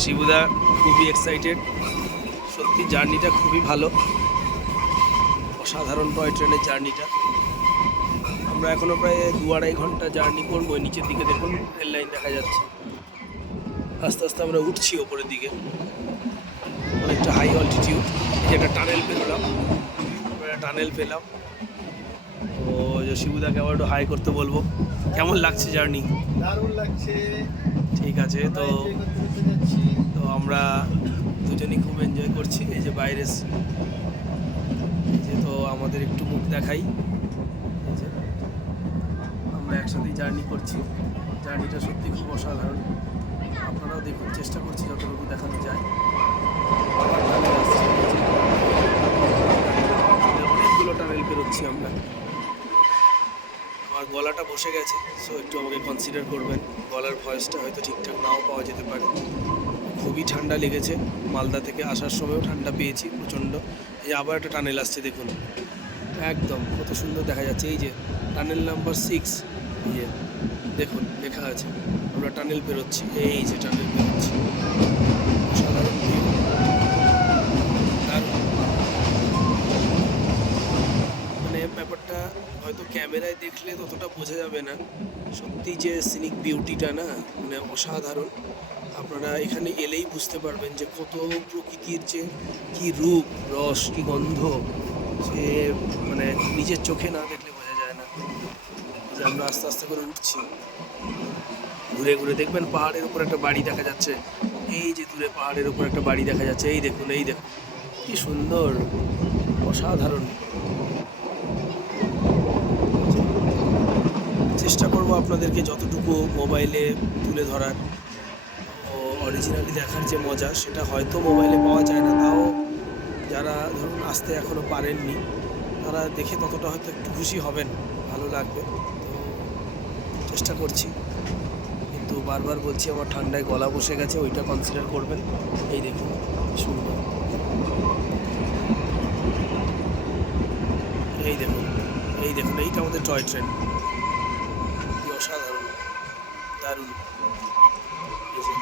শিবুদা খুবই এক্সাইটেড, সত্যি জার্নিটা খুবই ভালো, অসাধারণ টয় ট্রেনের জার্নিটা। আমরা এখনও প্রায় 2-2.5 ঘন্টা জার্নি করবো। নিচের দিকে দেখুন রেল লাইন দেখা যাচ্ছে, আস্তে আস্তে আমরা উঠছি ওপরের দিকে, অনেকটা হাই অল্টিটিউড। এই একটা টানেল পেরোলাম, টানেল পেলাম। তো শিবুদাকে আবার একটু হাই করতে বলবো। কেমন লাগছে জার্নি? দারুণ লাগছে। ঠিক আছে, তো তো আমরা দুজনই খুব এনজয় করছি। এই যে বাইরে যে, তো আমাদের একটু মুখ দেখাই। এই যে আমরা একসাথেই জার্নি করছি, জার্নিটা সত্যি খুব অসাধারণ। আপনারাও দেখুন, চেষ্টা করছি যতটুকু দেখানো যায়। আবার টানেল আসছে, অনেকগুলো টানেল পেরোচ্ছি আমরা। আমার গলাটা বসে গেছে, সো একটু আমাকে কনসিডার করবেন। গলার ভয়েসটা হয়তো ঠিকঠাক নাও পাওয়া যেতে পারে। খুবই ঠান্ডা লেগেছে, মালদা থেকে আসার সময়ও ঠান্ডা পেয়েছি প্রচণ্ড। এই আবার একটা টানেল আসছে দেখুন, একদম কত সুন্দর দেখা যাচ্ছে। এই যে টানেল নাম্বার 6, এই যে দেখুন লেখা আছে, আমরা টানেল পেরোচ্ছি। এই যে টানেল পেরোচ্ছি, অসাধারণ view, দারুণ। মানে ব্যাপারটা হয়তো ক্যামেরায় দেখলে ততটা বোঝা যাবে না, সত্যি যে সিনিক বিউটিটা না, মানে অসাধারণ। আপনারা এখানে এলেই বুঝতে পারবেন যে কত প্রকৃতির যে কি রূপ, রস, কি গন্ধ, সে মানে নিজের চোখে না দেখলে বোঝা যায় না। যে আমরা আস্তে আস্তে করে উঠছি, ঘুরে ঘুরে দেখবেন পাহাড়ের উপর একটা বাড়ি দেখা যাচ্ছে। এই যে দূরে পাহাড়ের উপর একটা বাড়ি দেখা যাচ্ছে, এই দেখুন, এই দেখুন কি সুন্দর, অসাধারণ। চেষ্টা করব আপনাদেরকে যতটুকু মোবাইলে তুলে ধরার, ও অরিজিনালি দেখার যে মজা সেটা হয়তো মোবাইলে পাওয়া যায় না। তাও যারা ধরুন আসতে এখনও পারেননি, তারা দেখে ততটা হয়তো একটু খুশি হবেন, ভালো লাগবে। তো চেষ্টা করছি, কিন্তু বারবার বলছি আমার ঠান্ডায় গলা বসে গেছে, ওইটা কনসিডার করবেন। এই দেখুন সুন্দর, এই দেখুন, এই দেখুন, এইটা আমাদের টয় ট্রেন, কি অসাধারণ, দারুণ। এই যে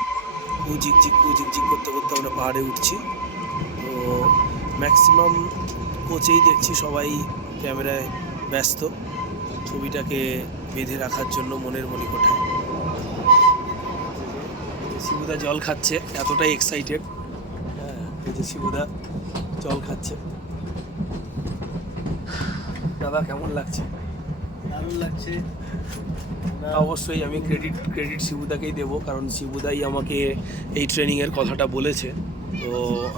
কু ঝিকঝিক করতে করতে আমরা পাহাড়ে উঠছি। তো ম্যাক্সিমাম কোচেই দেখছি সবাই ক্যামেরায় ব্যস্ত, ছবিটাকে বেঁধে রাখার জন্য মনের মণিকোঠায়। শিবুদা জল খাচ্ছে, এতটাই এক্সাইটেড। হ্যাঁ, এই যে শিবুদা জল খাচ্ছে। দাদা কেমন লাগছে? দারুণ লাগছে। অবশ্যই আমি ক্রেডিট শিবুদাকেই দেবো, কারণ শিবুদাই আমাকে এই ট্রেনিংয়ের কথাটা বলেছে। তো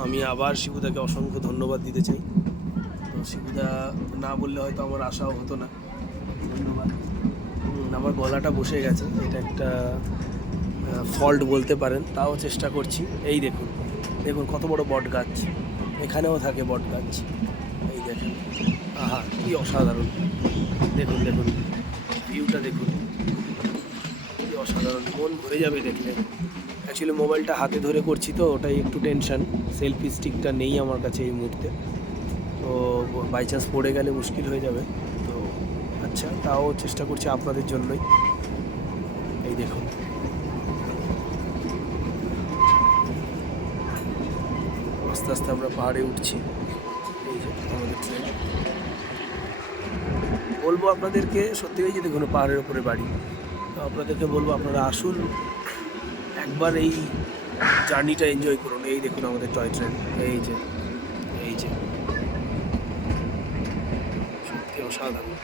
আমি আবার শিবুদাকে অসংখ্য ধন্যবাদ দিতে চাই। তো শিবুদা না বললে হয়তো আমার আশাও হতো না। ধন্যবাদ। আমার গলাটা বসে গেছে, এটা একটা ফল্ট বলতে পারেন, তাও চেষ্টা করছি। এই দেখুন, দেখুন কত বড় বট গাছ, এখানেও থাকে বট গাছ। এই দেখুন, আহা কি অসাধারণ, দেখুন দেখুন ভিউটা দেখুন, কি অসাধারণ, মন ভরে যাবে দেখলে। অ্যাকচুয়ালি মোবাইলটা হাতে ধরে করছি তো ওটাই একটু টেনশন, সেলফি স্টিকটা নেই আমার কাছে এই মুহূর্তে, তো বাই চান্স পড়ে গেলে মুশকিল হয়ে যাবে। তো আচ্ছা, তাও চেষ্টা করছি আপনাদের জন্যই। এই দেখুন, আস্তে আস্তে আমরা পাহাড়ে উঠছি। এই যে আমাদের ট্রেন, বলবো আপনাদেরকে সত্যি, এই যে দেখুন পাহাড়ের উপরে বাড়ি, তো আপনাদেরকে বলবো আপনারা আসুন, একবার এই জার্নিটা এনজয় করুন। এই দেখুন আমাদের টয় ট্রেন, এই যে, এই যে সত্যি অসাধারণ।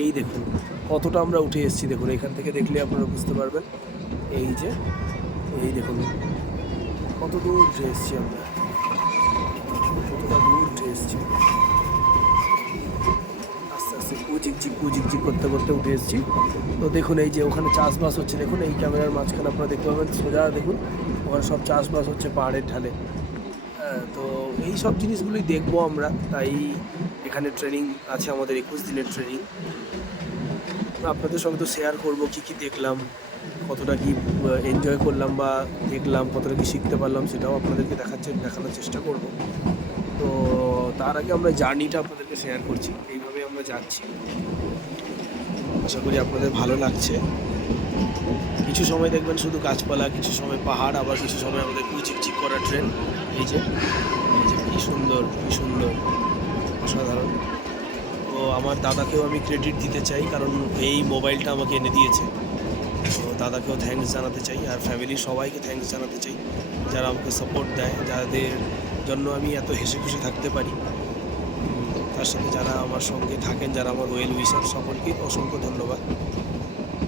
এই দেখুন কতটা আমরা উঠে এসেছি, দেখুন এখান থেকে দেখলে আপনারা বুঝতে পারবেন। এই যে, এই দেখুন কত দূর উঠে এসেছি আমরা, কতটা দূর উঠে এসেছি, আস্তে আস্তে কু ঝিকঝিক করতে করতে উঠে এসেছি। তো দেখুন এই যে ওখানে চাষবাস হচ্ছে, দেখুন এই ক্যামেরার মাঝখানে আপনারা দেখতে পাবেন, সোজা দেখুন ওখানে সব চাষবাস হচ্ছে পাহাড়ের ঢালে। হ্যাঁ, তো এই সব জিনিসগুলোই দেখবো আমরা, তাই এখানে ট্রেনিং আছে আমাদের 21 দিনের ট্রেনিং। আপনাদের সঙ্গে তো শেয়ার করবো কী কী দেখলাম, কতটা কি এনজয় করলাম বা দেখলাম, কতটা কি শিখতে পারলাম, সেটাও আপনাদেরকে দেখানোর চেষ্টা করব। তো তার আগে আমরা জার্নিটা আপনাদেরকে শেয়ার করছি, এইভাবে আমরা যাচ্ছি, আশা করি আপনাদের ভালো লাগছে। কিছু সময় দেখবেন শুধু গাছপালা, কিছু সময় পাহাড়, আবার কিছু সময় আমাদের কুচিকচিক করা ট্রেন। এই যে কি সুন্দর, কি সুন্দর, অসাধারণ। তো আমার দাদাকেও আমি ক্রেডিট দিতে চাই, কারণ এই মোবাইলটা আমাকে এনে দিয়েছে। তো দাদাকেও থ্যাঙ্কস জানাতে চাই, আর ফ্যামিলির সবাইকে থ্যাঙ্কস জানাতে চাই যারা আমাকে সাপোর্ট দেয়, যাদের জন্য আমি এত হেসে খুশি থাকতে পারি। তার সাথে যারা আমার সঙ্গে থাকেন, যারা আমার ওয়েল উইশার, সকলকে অসংখ্য ধন্যবাদ।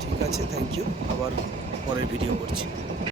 ঠিক আছে, থ্যাংক ইউ। আবার পরের ভিডিও করছি।